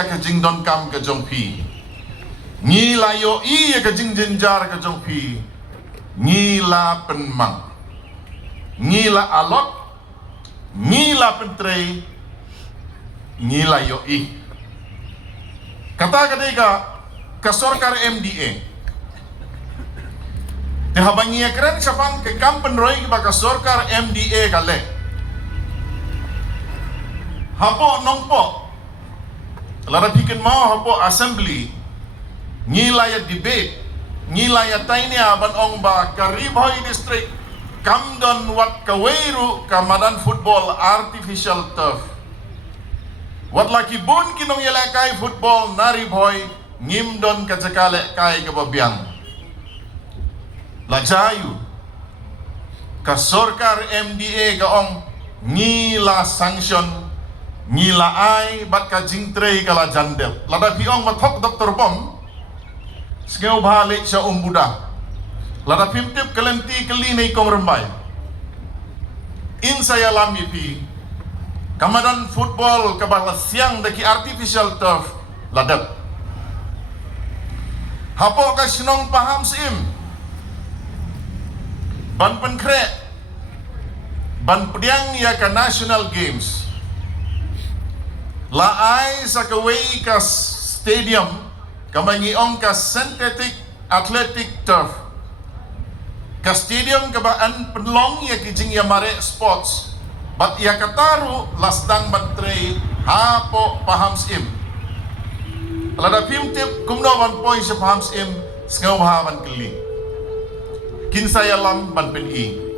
ya ka jing don kam ka jong pi ngi la yo i ya ka jing jenjar ka jong pi ngi la pen mang ngi la alok ngi la pen trei ngi la yo i kata kadai ka sorkar MDA te habangi keren sapang ke kampen roy ka sorkar MDA kale hapo nongpo lara bikin mau hapo assembly ngilaya debate ngilaya tainia ban ong ba Kariboy district kamdon wat kaweiru kamadan football artificial turf wat laki bun kinong yala kai football Nariboy ngimdon kajakale kai kababiang lajayu ka sorkar MDA ga ong ngila sanction ngila ai bat ka jingtrei kala jandel lada piong mathok Dr. Bom sngeu bhale sa umbuda lada pimtip kalenti kelinei kong rembay in saya lami pi kamadan football kabala siang daki artificial turf ladap hapo ka sinong paham sim ban penkre ban pediang ya ka national games laai sa kawai ka stadium kamangiong ka synthetic athletic turf ka stadium kabaan penlong ya kijing ya mare sports bat ya kataru lasdang bantrei hapo paham sim lada pimtip kumno ban point sa paham sim sngau haban keli kinsaya lam ban pen i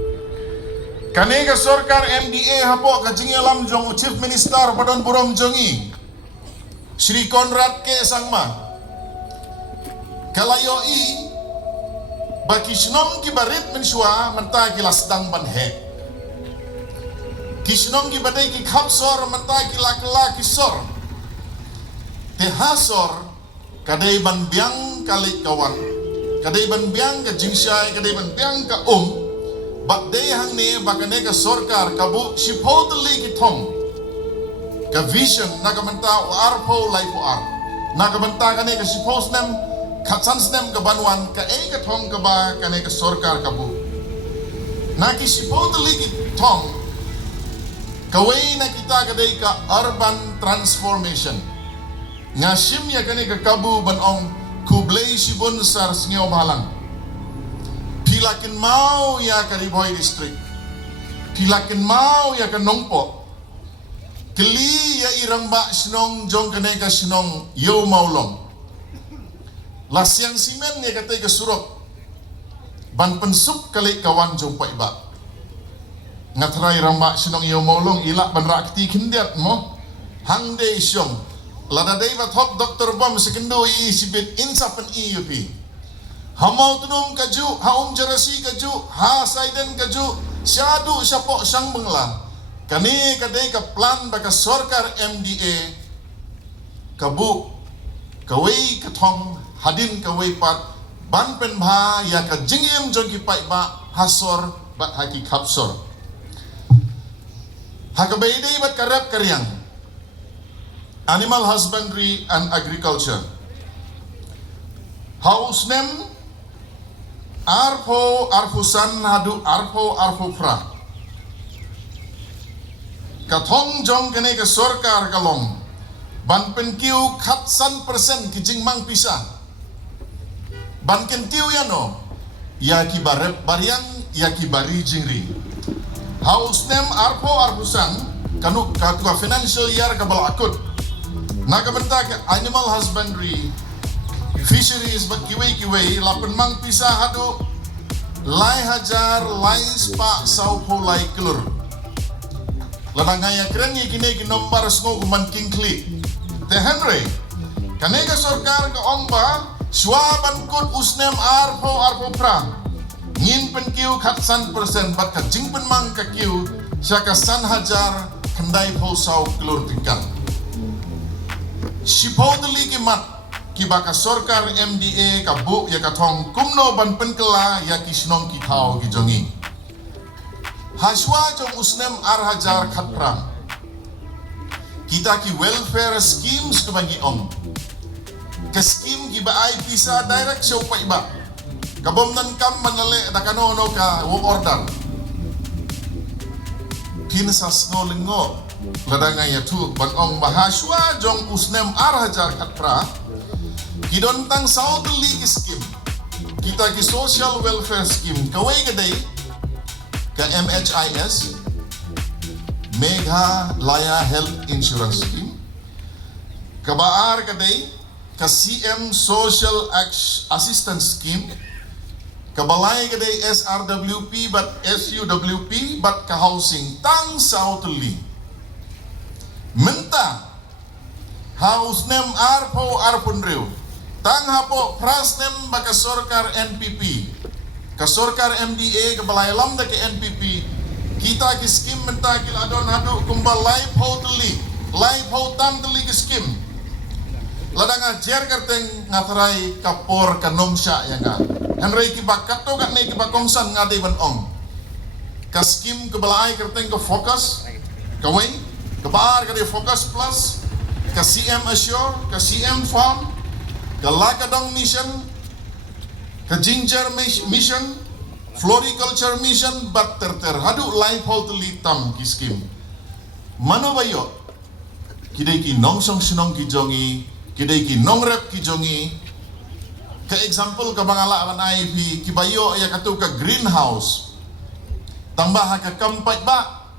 kanega sorkar MDA hapo kajing alam jong chief minister padon burom jongi Shri Conrad K Sangma kalayo i baki sinong kibarit mensua mentai kilas dang ban he kisnong kibadai ki khapsor mentai kilakla kisor te hasor kadai ban biang kali kawan kadai ban biang ka jingsyai kadai ban biang ka bak day hang ne bakane ka sorkar kabu sipotli ki thong ka vision nagamanta arpo laipo ar nagamanta kane ka sipos nem khatsans nem ka banwan ka ka thong ka ba kane ka sorkar kabu naki sipotli ki thong kawai na kita kadai ka urban transformation ngasim ya kane ka kabu banong kublai sibun sar sngeo balang pilakin mau ya Kariboy district pilakin mau ya ka nongpo keli ya irang ba sinong jong kane ka sinong yo maulong lasyang simen ya katay ka surok ban pensuk kali kawan jong pa iba ngatray irang ba sinong yo maulong ila ban rakti kindiat mo hangde isyong ladaday ba thok Dr. Bom sekendo i sibit insapan iupi hamau tunung kaju haum jarasi kaju ha saiden kaju syadu syapok sang bengla kani kadai ka plan baka sorkar MDA kabu kawai kathong hadin kawai pat ban pen bha ya ka jingem jong ki pai ba hasor bat haki khapsor hakabai dei bat karap karyang animal husbandry and agriculture house name arfusan hadu arfu fra kathong jong kene ke sorkar kalong ban penkiu khatsan persen kijing mang pisah ban kentiu ya no ya ki barep bariang ya ki bari jingri house name arfusan kanu ka financial year ka balakut naga benta ke animal husbandry fisheries bat kiwai lapan mang pisah hadu lai hajar lai spa saupo lai kelur ladangaya kerengi kini ki nombar sngo kuman kingkli te Henry kanega sorkar ka ongba swaban kut usnem arpo pra ngin penkiu khatsan persen bat ka jingpen mang ka kiu syaka san hajar kendai po sau kelur tingkang sipodeli ki mat ki baka sorkar MDA ka bu ya ka thong kumno ban penkela ya ki snong ki thau ki jongi haswa jong usnem ar hajar khatpra kita ki welfare schemes kebangi ong. Ke scheme ki ba ay pisa direct show pa iba. Kabomnan kam manali na kanono ka work order. Kinsas ngolingo ladangay tu ban ong mahaswa jong usnem arhajar katpra. Kidontang South League scheme. Kita ki social welfare scheme kaway gaday ka MHIS Meghalaya Health Insurance Scheme. Kabaar kaday ka CM Social Assistance Scheme. Kabalay kaday SRWP but SUWP but ka housing tang South League. Menta house nem arpo arpunriu. Tang hapo pras nem baka sorkar NPP. Ka sorkar MDA kabalay lam da ke NPP. Kita ki scheme menta kiladon hadu kumbal live hoteli, live hotam teli ki scheme. Ladang ajar kerteng ngatarai kapor kanomsya yang ga. Henry ki bakato kat nei ki bakongsan ngade ban ong. Ka scheme kebalai kerteng ke fokus, kawai, kebar kade fokus plus, ka CM Assure, ka CM Farm, ka Lakadong Mission, ka Ginger Mission, Floriculture Mission bat terter hadu life hoteli tam ki scheme. Mano bayo kidai ki nongsong sinong ki jongi, kidai ki nongrep ki jongi. Ka example ka bangala ban IP ki bayo ya katu ka greenhouse. Tambah ka kampai ba.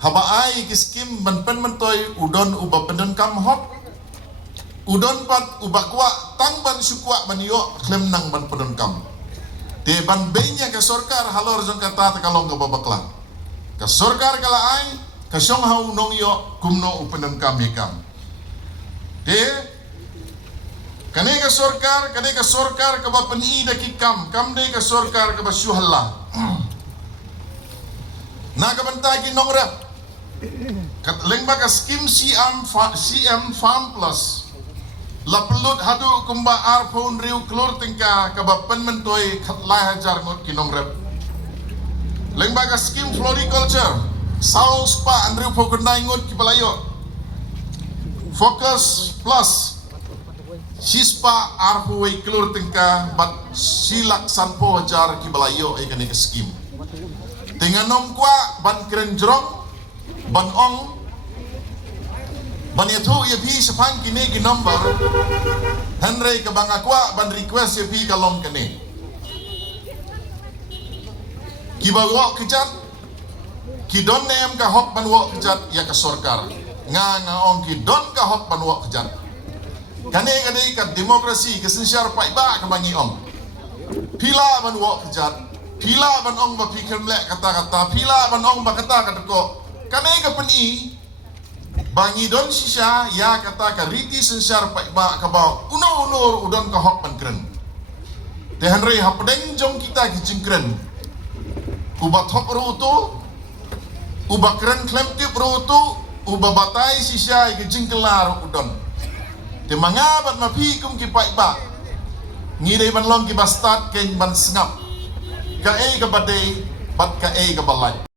Haba ai ki scheme ban pen mentoy udon uba pendon kam hot. Udon pat ubakwa tang ban sukwa ban yo klem nang ban pendon kam. Te ban benya ka sorkar halor jong kata takalong ka babaklang. Ka sorkar kala ay ka syong hau nong yo kumno upenem kami kam. Te kane ka sorkar ka ba peni da ki kam de ka sorkar ka ba syuhalla. Na ka bantay ki nong rep. Kat lengba ka scheme CM Farm Plus. Lapelut hadu kumba arpon riu klur tingka kabapen mentoy katlai hajar ngot kinong rep. Lengbaga scheme floriculture saus pa andriu pokondai ngot kipalayo. Focus plus sispa arpo way klur tingka bat silak sanpo hajar kibalayo ikani ke scheme. Tinganom kwa ban kerenjrong ban ong Banyatu ya pi sepang kini ki number Henry ke bangakwa ban request ya pi kalom kini. Ki bawa kejat ki don nem ka hok ban wok kejat ya ka sorkar. Nga ong ki don ka hok ban wok kejat. Kane kane ka demokrasi ke sensyar pai ba ka bangi ong. Pila ban wok kejat. Pila ban ong ba pikir lek kata-kata. Pila ban ong ba kata kata ko. Kane ka peni bangi don sisa ya kata ka riti sensar pa iba ka ba uno udon ka hok pan kren. Te Henry hapdeng jong kita ki jingkren. Uba thok ruto uba kren klem tip ruto uba batai sisa ki jingkelar udon. Te mangabat mapi kum ki pa iba. Ngidai ban long ki bastat ken ban sengap. Ka ka badai bat ka ka balai.